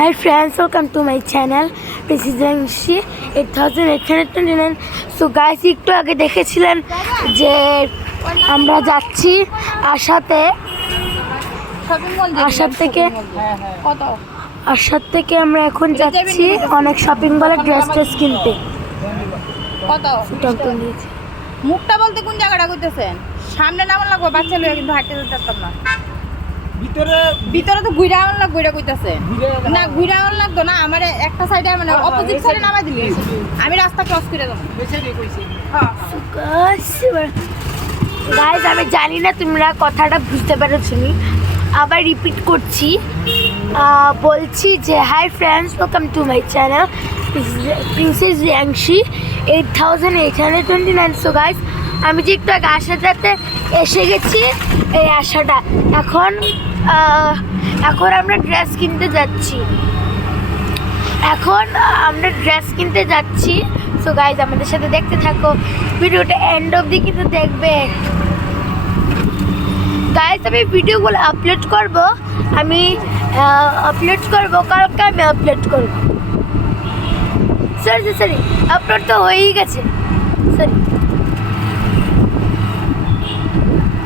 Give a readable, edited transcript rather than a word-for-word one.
Hi friends, welcome to my channel. This is Anshi 8829. So guys, একটু আগে দেখেছিলেন যে আমরা যাচ্ছি আশার থেকে আমরা এখন যাচ্ছি অনেক শপিং মলে ড্রেস কিনতে। কত মুখটা বলতে কোন জায়গাটা কইতেছেন? সামনে নামান লাগবে, বাচ্চা লইয়া কিন্তু হাঁটতে যেতাম না। ভিতরে তো ঘুরে আউন লাগবে, এটা কইতাছে না। ঘুরে আউন লাগতো না, আমার একটা সাইডে মানে অপোজিট সাইডে নামাই দিলি আমি রাস্তা ক্রস করে দেবো। গাইজ আমি জানি না তোমরা কথাটা বুঝতে পেরেছো নি, আবার রিপিট করছি। বলছি যে hi friends, welcome to my channel princess Riyanshi 8829। So guys আমি যে একটু আগে আশাটাতে এসে গেছি, এই আশাটা এখন আমরা ড্রেস কিনতে যাচ্ছি। সো গাইজ আমাদের সাথে দেখতে থাকো, ভিডিওটা এন্ড অবধি কিন্তু দেখবে। গাইজ আমি ভিডিওগুলো আপলোড করব, কালকে আমি আপলোড করব। সরি আপলোড তো হয়েই গেছে, সরি।